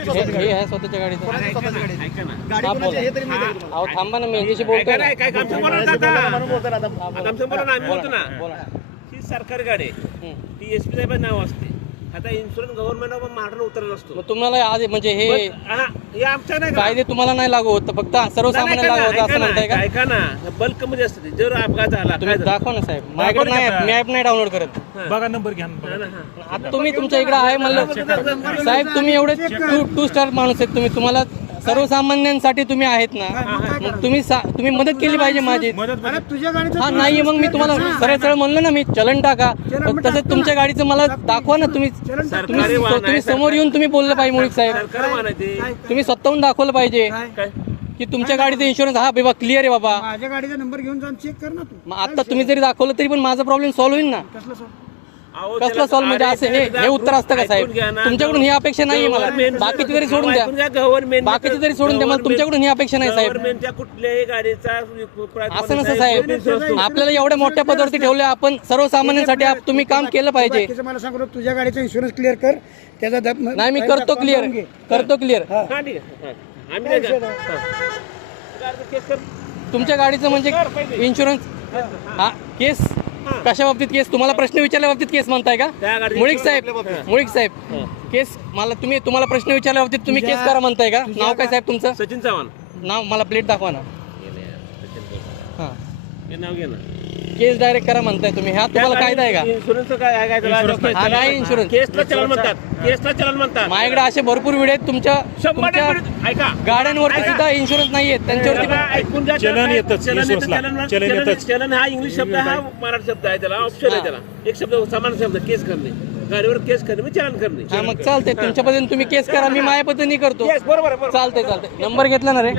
हे आहे स्वतःच्या गाडीचं. स्वतःची गाडी ऐका ना, गाडी हा, कोणाची बोला. हे तरी माहिती आहे का तुम्हाला? अहो थांबा ना, मी यांच्याशी बोलतोय ऐका ना. ना, काय काम बोला ना म्हणून बोलतोय ना आता. आता आमचं बोला ना, आम्ही बोलतो ना. बोला. ही सरकारी गाडी आहे, ती एसपी साहेबांचं नाव असते. आता इन्शुरन्स गव्हर्नमेंट ऑफ महाराष्ट्र उतरला असतो. मग तुम्हाला आज म्हणजे हे हे आमच्या नाही का? कायदे तुम्हाला नाही लागू होत, फक्त सर्वसामान्य लागू होतं असं म्हणताय का? ऐका ना, बल्क मध्ये असते. जर अपघात झाला तुम्ही दाखवा ना साहेब, माझ्याकडे नाही मी ॲप नाही डाउनलोड करत. बघा नंबर घ्या आता तुम्ही तुमच्या इकडे आहे म्हणलं साहेब, तुम्ही एवढे टू स्टार माणूस आहेत, तुम्हाला सर्वसामान्यांसाठी तुम्ही आहेत ना, मग तुम्ही मदत केली पाहिजे माझी. अरे तुझ्या गाडीचं हा नाही, मग मी तुम्हाला सरळ सरळ म्हणलं ना, मी चलन टाका. तसंच तुमच्या गाडीचं मला दाखवा ना, तुम्ही समोर येऊन तुम्ही बोललं पाहिजे मुळीक साहेब. सरकार म्हणायचे तुम्ही स्वतःहून दाखवलं पाहिजे काय की तुमच्या गाडीचा इन्शुरन्स हा बाबा क्लिअर आहे बाबा. माझ्या गाडीचा नंबर घेऊन जाऊन चेक कर ना तू. मग आता तुम्ही जरी दाखवलं तरी पण माझा प्रॉब्लेम सॉल्व्ह होईल ना. कसलं सर? अहो, कसला सॉल्व्ह म्हणजे असं हे उत्तर असतं का साहेब? ऐकून घ्या ना. तुमच्याकडून ही अपेक्षा नाहीये मला. बाकीची तरी सोडून द्या, बाकीची तरी सोडून द्या, मला तुमच्याकडून ही अपेक्षा नाही साहेब. गव्हर्नमेंटच्या कुठल्याही गाडीचा असं नसतं साहेब, आपल्याला एवढ्या मोठ्या पदावरती ठेवले आपण, सर्वसामान्यांसाठी तुम्ही काम केलं पाहिजे. बाकीचं मला सांगू तुझ्या गाडीचा इन्शुरन्स क्लिअर कर. त्याचा नाही मी करतो क्लिअर, करतो क्लिअर. हा, ठीक आहे. हा. आम्ही नाही का? हा. केस कर. तुमच्या गाडीचं म्हणजे इन्शुरन्स हा केस कशा बाबतीत केस? तुम्हाला प्रश्न विचारल्या बाबतीत केस म्हणताय का? त्या गाडीची मुळीक साहेब केस तुम्हाला प्रश्न विचारल्या बाबतीत तुम्ही केस करा म्हणताय का? नाव काय साहेब तुमचं? सचिन चव्हाण. नाव मला प्लेट दाखवा ना. हा, हे नाव घे ना. केस डायरेक्ट करा म्हणताय तुम्ही. हा तुम्हाला कायदा आहे का? इन्शुरन्स काय आहे काय? हा नाही इन्शुरन्स. केसला चलन म्हणतात. केसला चलन म्हणतात. माझ्याकडे असे भरपूर व्हिडिओ आहेत तुमच्या 100% ऐका. गाड्यांवरती सुद्धा इन्शुरन्स नाहीये त्यांच्यावरती पण. ऐकून घ्या. चलन येतच, चलन येतं, इन्शुरन्सला. चलन चलन येतच. चलन हा इंग्लिश शब्द आहे, हा मराठी शब्द आहे. त्याला ऑप्शन आहे. त्याला एक शब्द समान शब्द केस करणे. गाडीवर केस करणे म्हणजे चलन करणे. हा मग चालतंय, तुमच्या पद्धतीने तुम्ही केस करा, मी माझ्या पद्धतीने करतो. Yes, बरोबर आहे, बरोबर. चालतंय. नंबर घेतला ना रे?